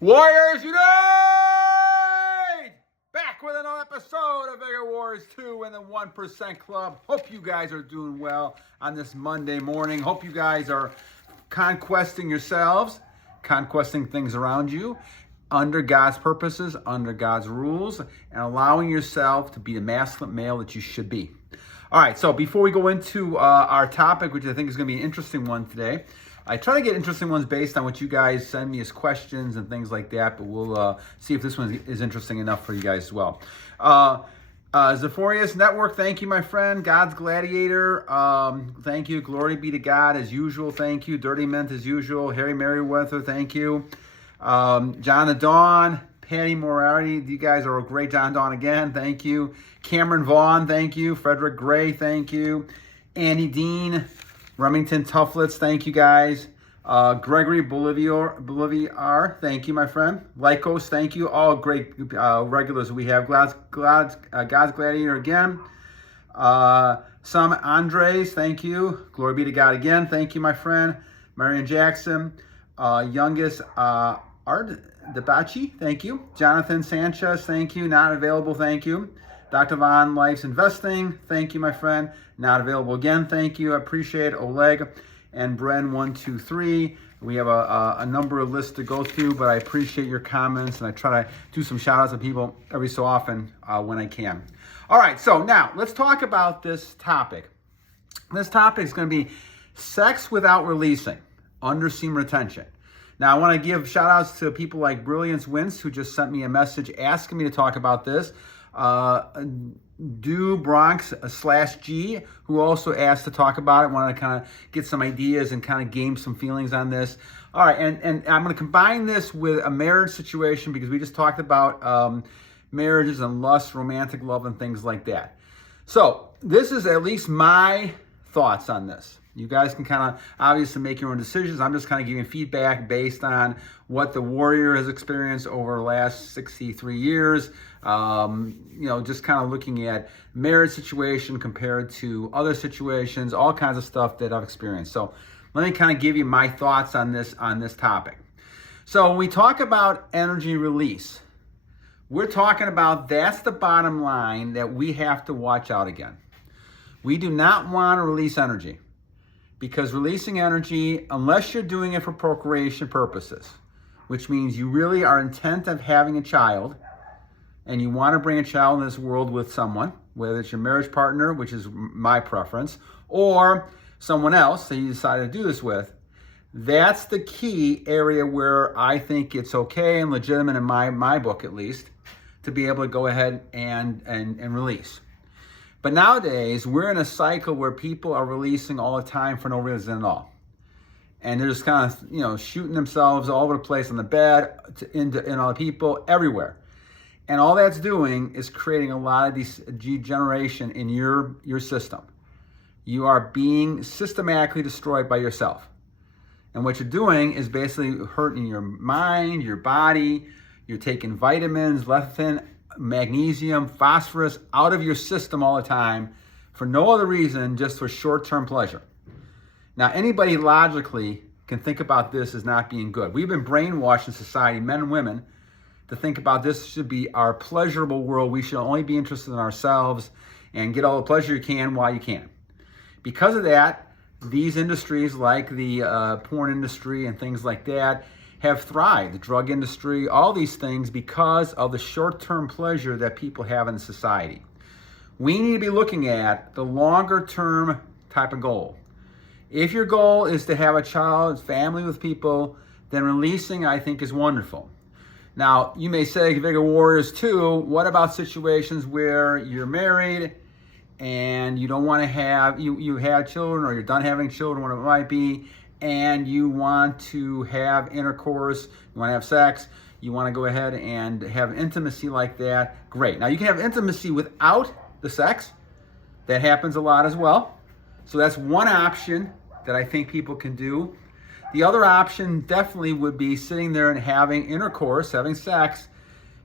Warriors Unite! Back with another episode of Vigor Wars 2 in the 1% Club. Hope you guys are doing well on this Monday morning. Hope you guys are conquesting yourselves, conquesting things around you, under God's purposes, under God's rules, and allowing yourself to be the masculine male that you should be. All right, so before we go into our topic, which I think is going to be an interesting one today, I try to get interesting ones based on what you guys send me as questions and things like that, but we'll see if this one is interesting enough for you guys as well. Zesphirous Network, thank you, my friend. God's Gladiator, thank you. Glory be to God as usual, thank you. Dirty Mint as usual. Harry Merewether, thank you. Jon the Dawn, Paddy Moriarity, you guys are a great. Jon the Dawn again, thank you. Cameron Vaughn, thank you. Frederick Gray, thank you. Andy Dean, Remington Tufflips, thank you guys. Gregory Boliver, thank you, my friend. Lykkos, thank you. All great regulars we have. God's Gladiator again. Some Andres, thank you. Glory be to God again. Thank you, my friend. Marion Jackson. Youngest Art Debachi, thank you. Jonathan Sanchez, thank you. Not available, thank you. Dr. Vaughn, Life's Investing, thank you, my friend. Not available again, thank you. I appreciate it. Oleg and Bren123. We have a number of lists to go through, but I appreciate your comments, and I try to do some shout outs to people every so often when I can. All right, so now let's talk about this topic. This topic is going to be sex without releasing, under semen retention. Now, I want to give shout outs to people like Brilliance Winz, who just sent me a message asking me to talk about this. Do Bronx /G, who also asked to talk about it, wanted to kind of get some ideas and kind of game some feelings on this. All right, and I'm going to combine this with a marriage situation because we just talked about marriages and lust, romantic love, and things like that. So this is at least my thoughts on this. You guys can kind of obviously make your own decisions. I'm just kind of giving feedback based on what the warrior has experienced over the last 63 years. Just kind of looking at marriage situation compared to other situations, all kinds of stuff that I've experienced. So let me kind of give you my thoughts on this topic. So when we talk about energy release, we're talking about that's the bottom line that we have to watch out again. We do not want to release energy. Because releasing energy, unless you're doing it for procreation purposes, which means you really are intent of having a child, and you want to bring a child in this world with someone, whether it's your marriage partner, which is my preference, or someone else that you decided to do this with, that's the key area where I think it's okay and legitimate in my book at least, to be able to go ahead and release. But nowadays, we're in a cycle where people are releasing all the time for no reason at all. And they're just kind of, shooting themselves all over the place on the bed, into other people, everywhere. And all that's doing is creating a lot of degeneration in your system. You are being systematically destroyed by yourself. And what you're doing is basically hurting your mind, your body. You're taking vitamins, lecithin, magnesium, phosphorus out of your system all the time for no other reason, just for short-term pleasure. Now, anybody logically can think about this as not being good. We've been brainwashed in society, men and women, to think about this should be our pleasurable world. We should only be interested in ourselves and get all the pleasure you can while you can. Because of that, these industries like the porn industry and things like that have thrived, the drug industry, all these things because of the short-term pleasure that people have in society. We need to be looking at the longer-term type of goal. If your goal is to have a child, family with people, then releasing, I think, is wonderful. Now, you may say, Vigor Warriors 2, what about situations where you're married and you don't want to have, you had children or you're done having children, whatever it might be, and you want to have intercourse, you want to have sex, you want to go ahead and have intimacy like that, great. Now, you can have intimacy without the sex. That happens a lot as well. So that's one option that I think people can do. The other option definitely would be sitting there and having intercourse, having sex,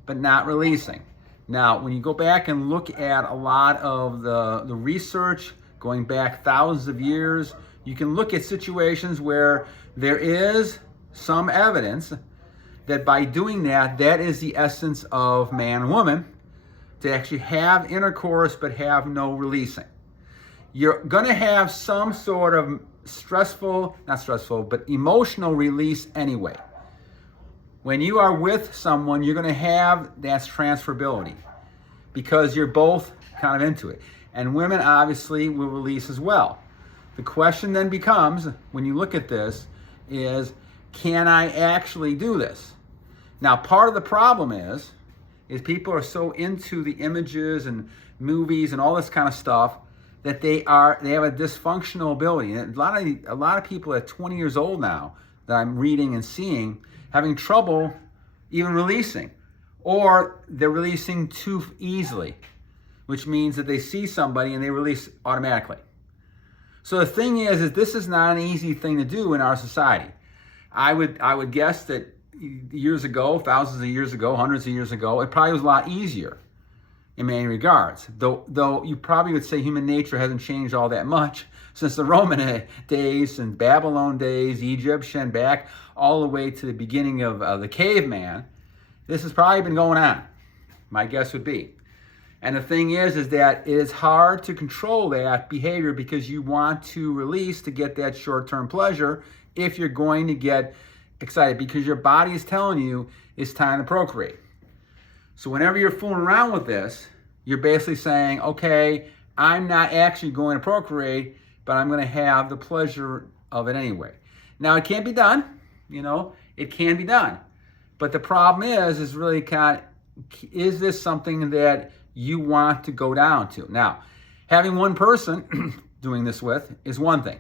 but not releasing. Now, when you go back and look at a lot of the research going back thousands of years, you can look at situations where there is some evidence that by doing that, that is the essence of man and woman, to actually have intercourse but have no releasing. You're going to have some sort of not stressful, but emotional release anyway. When you are with someone, you're going to have that transferability because you're both kind of into it. And women obviously will release as well. The question then becomes, when you look at this, is can I actually do this? Now, part of the problem is people are so into the images and movies and all this kind of stuff that they have a dysfunctional ability. And a lot of people at 20 years old now that I'm reading and seeing having trouble even releasing, or they're releasing too easily, which means that they see somebody and they release automatically. So the thing is this is not an easy thing to do in our society. I would guess that years ago, thousands of years ago, hundreds of years ago, it probably was a lot easier in many regards. Though you probably would say human nature hasn't changed all that much since the Roman days and Babylon days, Egyptian, back all the way to the beginning of the caveman. This has probably been going on, my guess would be. And the thing is that it is hard to control that behavior because you want to release to get that short-term pleasure if you're going to get excited, because your body is telling you it's time to procreate. So whenever you're fooling around with this, you're basically saying, okay, I'm not actually going to procreate, but I'm going to have the pleasure of it anyway. Now, it can't be done, it can be done. But the problem is really is this something that you want to go down to? Now, having one person doing this with is one thing.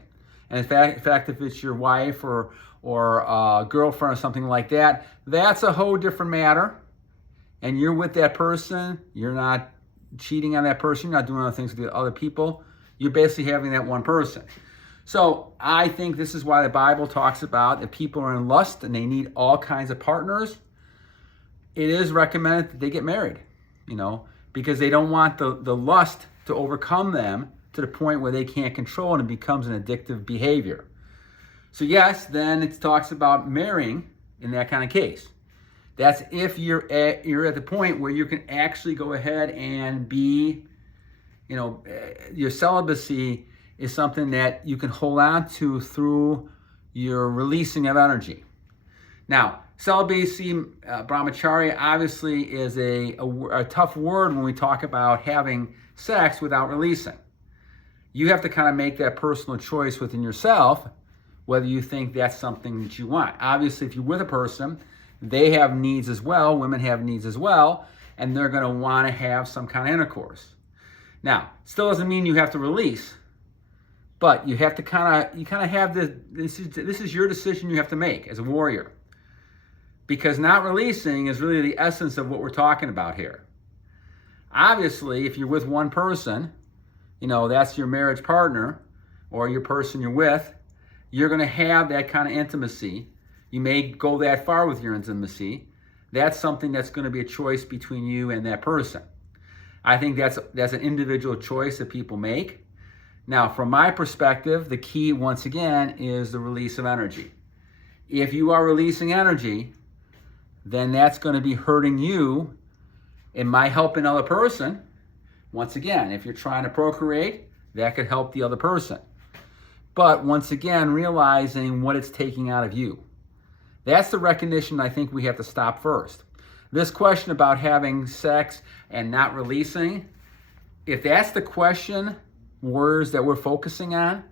And in fact, if it's your wife or a girlfriend or something like that, that's a whole different matter. And you're with that person, you're not cheating on that person, you're not doing other things with other people. You're basically having that one person. So I think this is why the Bible talks about if people are in lust and they need all kinds of partners, it is recommended that they get married, because they don't want the lust to overcome them to the point where they can't control it and it becomes an addictive behavior. So yes, then it talks about marrying in that kind of case. That's if you're at the point where you can actually go ahead and be, your celibacy is something that you can hold on to through your releasing of energy. Now, celibacy, brahmacharya, obviously is a tough word when we talk about having sex without releasing. You have to kind of make that personal choice within yourself, whether you think that's something that you want. Obviously, if you're with a person, they have needs as well, women have needs as well, and they're going to want to have some kind of intercourse. Now, still doesn't mean you have to release, but you have to kind of have this is your decision you have to make as a warrior. Because not releasing is really the essence of what we're talking about here. Obviously, if you're with one person, that's your marriage partner or your person you're with, you're going to have that kind of intimacy. You may go that far with your intimacy. That's something that's going to be a choice between you and that person. I think that's an individual choice that people make. Now, from my perspective, the key, once again, is the release of energy. If you are releasing energy, then that's going to be hurting you. It might help another person. Once again, if you're trying to procreate, that could help the other person. But once again, realizing what it's taking out of you. That's the recognition I think we have to stop first. This question about having sex and not releasing, if that's the question, words that we're focusing on,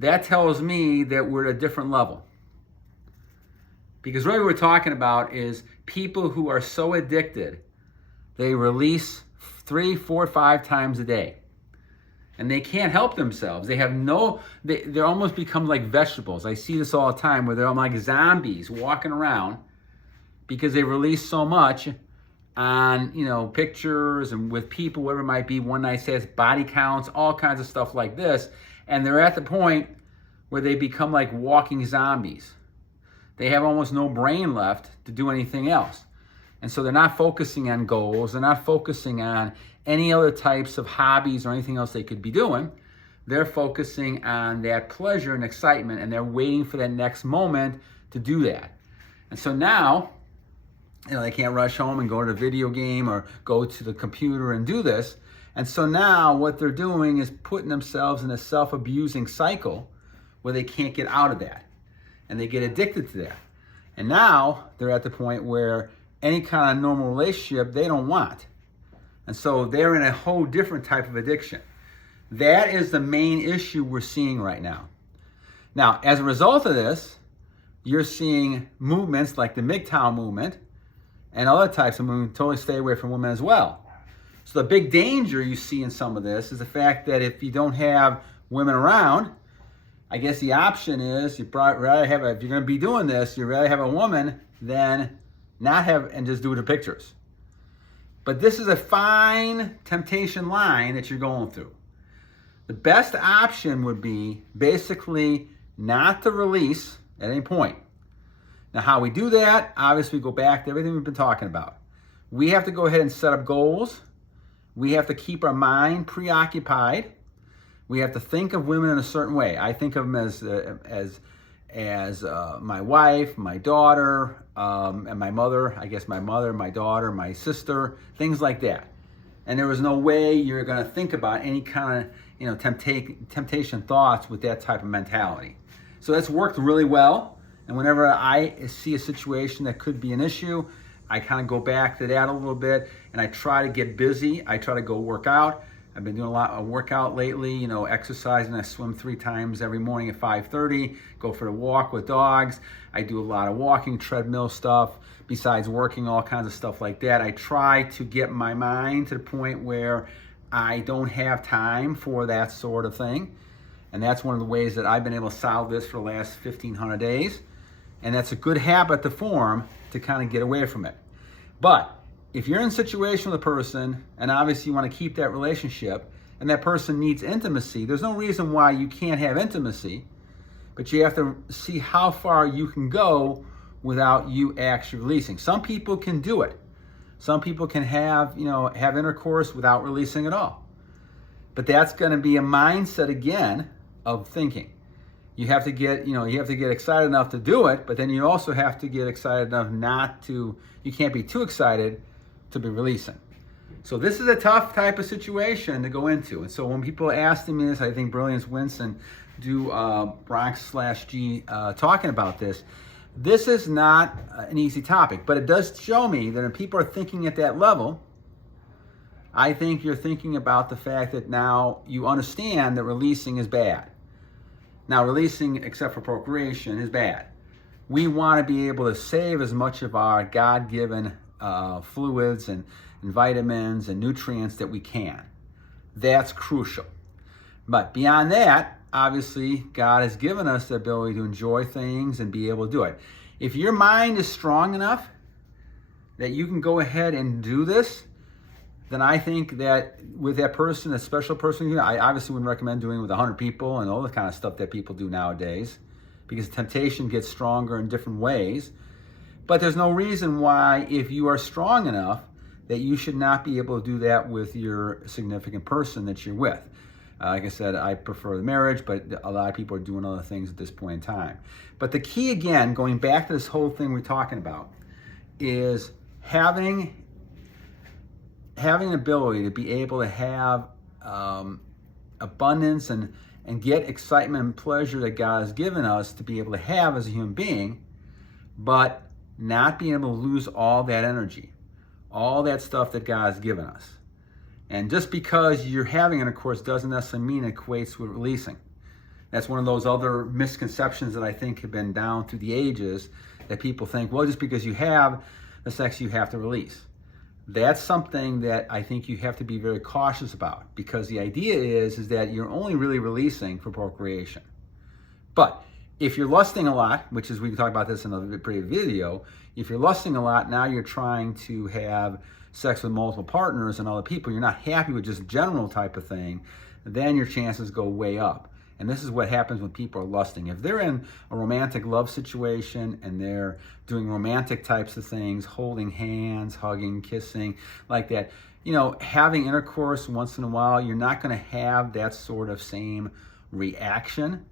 that tells me that we're at a different level. Because really what we're talking about is people who are so addicted, they release 3, 4, 5 times a day. And they can't help themselves. They almost become like vegetables. I see this all the time where they're like zombies walking around because they release so much on, pictures and with people, whatever it might be, one night stands, body counts, all kinds of stuff like this. And they're at the point where they become like walking zombies. They have almost no brain left to do anything else. And so they're not focusing on goals. They're not focusing on any other types of hobbies or anything else they could be doing. They're focusing on that pleasure and excitement, and they're waiting for that next moment to do that. And so now, they can't rush home and go to the video game or go to the computer and do this. And so now what they're doing is putting themselves in a self-abusing cycle where they can't get out of that. And they get addicted to that. And now they're at the point where any kind of normal relationship they don't want. And so they're in a whole different type of addiction. That is the main issue we're seeing right now. Now, as a result of this, you're seeing movements like the MGTOW movement and other types of movements totally stay away from women as well. So the big danger you see in some of this is the fact that if you don't have women around, I guess the option is you'd rather have if you're going to be doing this, you'd rather have a woman than not have and just do the pictures. But this is a fine temptation line that you're going through. The best option would be basically not to release at any point. Now, how we do that, obviously we go back to everything we've been talking about. We have to go ahead and set up goals. We have to keep our mind preoccupied. We have to think of women in a certain way. I think of them as my wife, my daughter, and my mother. I guess my mother, my daughter, my sister, things like that. And there was no way you're going to think about any kind of temptation thoughts with that type of mentality. So that's worked really well. And whenever I see a situation that could be an issue, I kind of go back to that a little bit, and I try to get busy. I try to go work out. I've been doing a lot of workout lately, exercising. I swim 3 times every morning at 5:30, go for a walk with dogs. I do a lot of walking, treadmill stuff, besides working, all kinds of stuff like that. I try to get my mind to the point where I don't have time for that sort of thing. And that's one of the ways that I've been able to solve this for the last 1,500 days. And that's a good habit to form to kind of get away from it. But if you're in a situation with a person, and obviously you want to keep that relationship, and that person needs intimacy, there's no reason why you can't have intimacy, but you have to see how far you can go without you actually releasing. Some people can do it. Some people can have intercourse without releasing at all. But that's going to be a mindset again of thinking. You have to get excited enough to do it, but then you also have to get excited enough you can't be too excited to be releasing. So this is a tough type of situation to go into. And so when people ask me this, I think Brilliance Winz do Bronx/G talking about this. This is not an easy topic, but it does show me that if people are thinking at that level, I think you're thinking about the fact that now you understand that releasing is bad. Now, releasing, except for procreation, is bad. We want to be able to save as much of our God-given fluids and vitamins and nutrients that we can. That's crucial. But beyond that, obviously, God has given us the ability to enjoy things and be able to do it. If your mind is strong enough that you can go ahead and do this, then I think that with that person, a special person, I obviously wouldn't recommend doing it with 100 people and all the kind of stuff that people do nowadays, because temptation gets stronger in different ways. But there's no reason why, if you are strong enough, that you should not be able to do that with your significant person that you're with. Like I said, I prefer the marriage, but a lot of people are doing other things at this point in time. But the key, again, going back to this whole thing we're talking about, is having an ability to be able to have abundance and get excitement and pleasure that God has given us to be able to have as a human being, but not being able to lose all that energy, all that stuff that God has given us. And just because you're having intercourse doesn't necessarily mean it equates with releasing. That's one of those other misconceptions that I think have been down through the ages, that people think, well, just because you have the sex, you have to release. That's something that I think you have to be very cautious about, because the idea is that you're only really releasing for procreation. But if you're lusting a lot, which is, we can talk about this in a previous video, if you're lusting a lot, now you're trying to have sex with multiple partners and other people, you're not happy with just general type of thing, then your chances go way up. And this is what happens when people are lusting. If they're in a romantic love situation and they're doing romantic types of things, holding hands, hugging, kissing, like that, having intercourse once in a while, you're not going to have that sort of same reaction.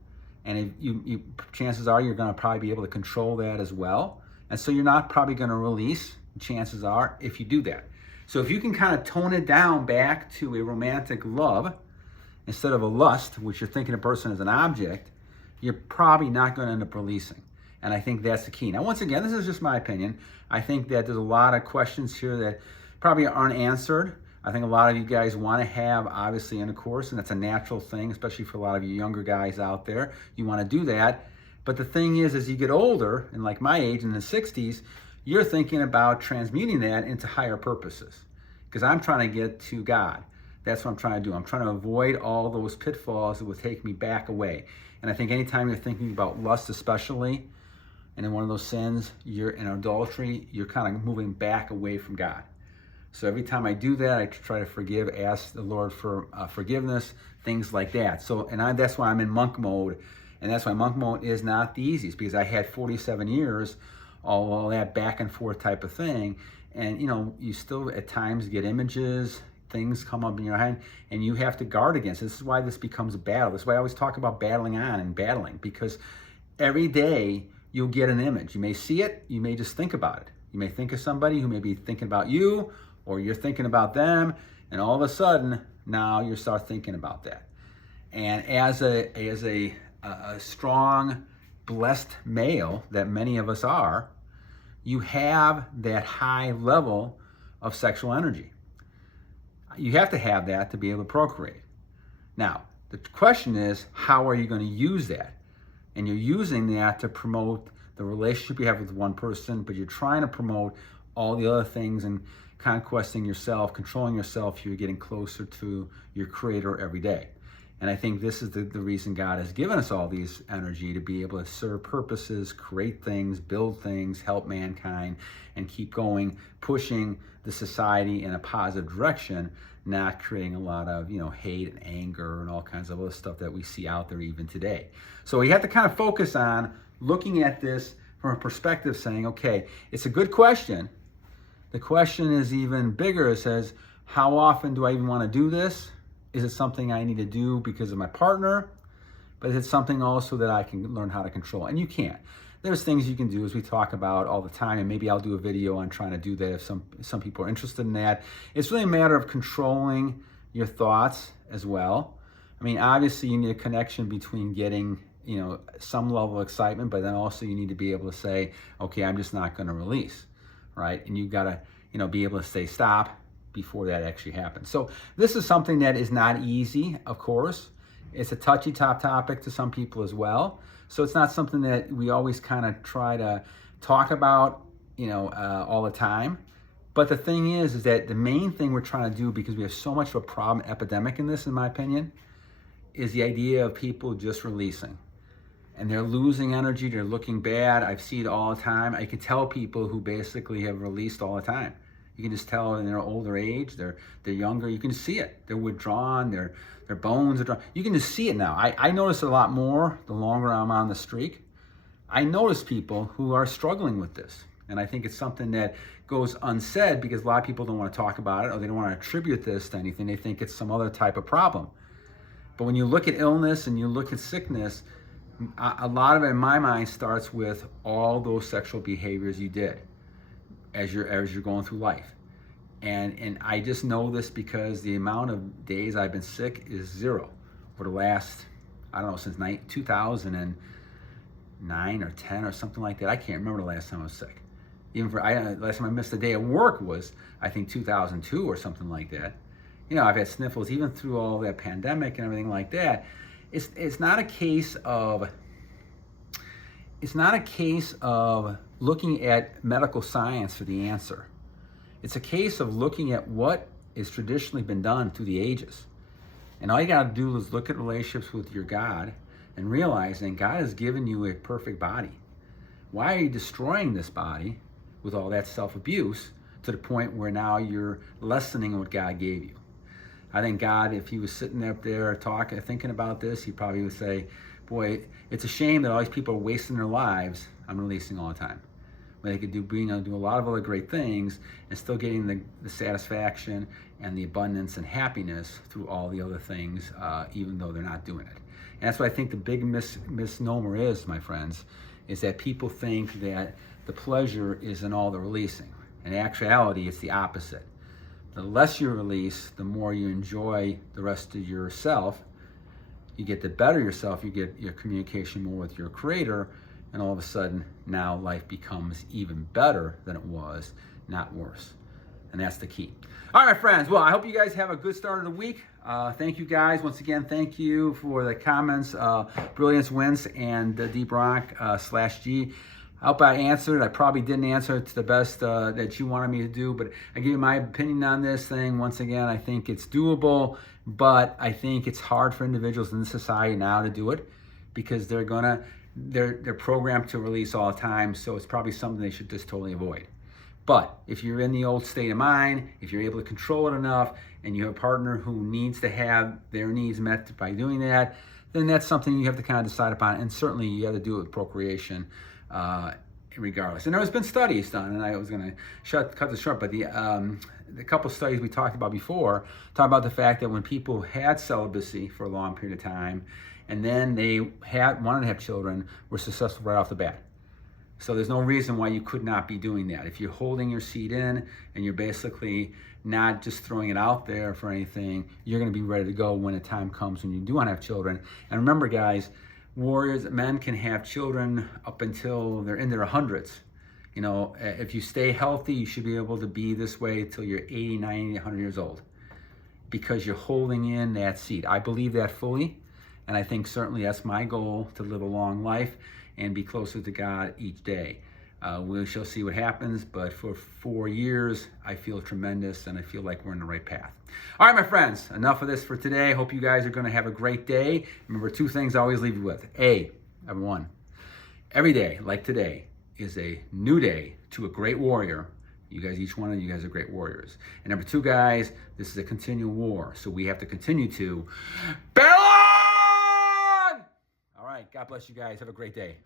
And if chances are you're going to probably be able to control that as well. And so you're not probably going to release, chances are, if you do that. So if you can kind of tone it down back to a romantic love instead of a lust, which you're thinking a person as an object, you're probably not going to end up releasing. And I think that's the key. Now, once again, this is just my opinion. I think that there's a lot of questions here that probably aren't answered. I think a lot of you guys want to have, obviously, intercourse, and that's a natural thing, especially for a lot of you younger guys out there. You want to do that. But the thing is, as you get older, and like my age in the 60s, you're thinking about transmuting that into higher purposes. Because I'm trying to get to God. That's what I'm trying to do. I'm trying to avoid all those pitfalls that will take me back away. And I think anytime you're thinking about lust especially, and in one of those sins, you're in adultery, you're kind of moving back away from God. So every time I do that, I try to forgive, ask the Lord for forgiveness, things like that. So, and that's why I'm in monk mode. And that's why monk mode is not the easiest, because I had 47 years, all that back and forth type of thing. And, you know, you still at times get images, things come up in your head, and you have to guard against it. This is why this becomes a battle. This is why I always talk about battling on and battling, because every day you'll get an image. You may see it, you may just think about it. You may think of somebody who may be thinking about you, or you're thinking about them, and all of a sudden, now you start thinking about that. And as a strong, blessed male that many of us are, you have that high level of sexual energy. You have to have that to be able to procreate. Now, the question is, how are you going to use that? And you're using that to promote the relationship you have with one person, but you're trying to promote all the other things and conquesting yourself, controlling yourself. You're getting closer to your creator every day. And I think this is the reason God has given us all these energy, to be able to serve purposes, create things, build things, help mankind, and keep going, pushing the society in a positive direction, not creating a lot of, you know, hate and anger and all kinds of other stuff that we see out there even today. So we have to kind of focus on looking at this from a perspective saying, okay, it's a good question. The question is even bigger. It says, how often do I even want to do this? Is it something I need to do because of my partner? But is it something also that I can learn how to control? And you can't. There's things you can do, as we talk about all the time, and maybe I'll do a video on trying to do that if some people are interested in that. It's really a matter of controlling your thoughts as well. I mean, obviously you need a connection between getting, you know, some level of excitement, but then also you need to be able to say, okay, I'm just not going to release, right? And you've got to, you know, be able to say stop before that actually happens. So this is something that is not easy, of course. It's a touchy topic to some people as well. So it's not something that we always kind of try to talk about, you know, all the time. But the thing is that the main thing we're trying to do, because we have so much of a problem, epidemic in this, in my opinion, is the idea of people just releasing. And they're losing energy, they're looking bad. I see it all the time. I can tell people who basically have released all the time. You can just tell in their older age, they're younger. You can see it. They're withdrawn. Their bones are drawn. You can just see it now. I notice it a lot more the longer I'm on the streak. I notice people who are struggling with this, and I think it's something that goes unsaid because a lot of people don't want to talk about it, or they don't want to attribute this to anything. They think it's some other type of problem. But when you look at illness and you look at sickness, a lot of it in my mind starts with all those sexual behaviors you did as you're going through life. And I just know this because the amount of days I've been sick is zero for the last, I don't know, since 2009 or 10 or something like that. I can't remember the last time I was sick. Even last time I missed a day of work was, I think, 2002 or something like that. You know, I've had sniffles even through all that pandemic and everything like that. It's not a case of looking at medical science for the answer. It's a case of looking at what has traditionally been done through the ages. And all you got to do is look at relationships with your God and realizing God has given you a perfect body. Why are you destroying this body with all that self-abuse to the point where now you're lessening what God gave you? I think God, if he was sitting up there talking, thinking about this, he probably would say, boy, it's a shame that all these people are wasting their lives. I'm releasing all the time. When they could do a lot of other great things and still getting the satisfaction and the abundance and happiness through all the other things, even though they're not doing it. And that's what I think the big misnomer is, my friends, is that people think that the pleasure is in all the releasing. In actuality, it's the opposite. The less you release, the more you enjoy the rest of yourself. You get to better yourself, you get your communication more with your creator, and all of a sudden, now life becomes even better than it was, not worse. And that's the key. All right, my friends. Well, I hope you guys have a good start of the week. Thank you, guys. Once again, thank you for the comments, Brilliance Winz and Deep Rock /G. I hope I answered. I probably didn't answer it to the best that you wanted me to do, but I give you my opinion on this thing. Once again, I think it's doable, but I think it's hard for individuals in society now to do it because they're programmed to release all the time, so it's probably something they should just totally avoid. But if you're in the old state of mind, if you're able to control it enough, and you have a partner who needs to have their needs met by doing that, then that's something you have to kind of decide upon, and certainly you have to do it with procreation regardless. And there's been studies done, and I was going to cut this short, but the couple studies we talked about before talk about the fact that when people had celibacy for a long period of time, and then they wanted to have children, were successful right off the bat. So there's no reason why you could not be doing that. If you're holding your seed in and you're basically not just throwing it out there for anything, you're going to be ready to go when the time comes when you do want to have children. And remember, guys, warriors, men can have children up until they're in their hundreds. You know, if you stay healthy, you should be able to be this way till you're 80, 90, 100 years old because you're holding in that seed. I believe that fully, and I think certainly that's my goal, to live a long life and be closer to God each day. We shall see what happens, but for 4 years, I feel tremendous, and I feel like we're on the right path. All right, my friends, enough of this for today. Hope you guys are going to have a great day. Remember, 2 things I always leave you with. Number 1, every day, like today, is a new day to a great warrior. You guys, each one of you guys are great warriors. And number 2, guys, this is a continual war, so we have to continue to battle on! All right, God bless you guys. Have a great day.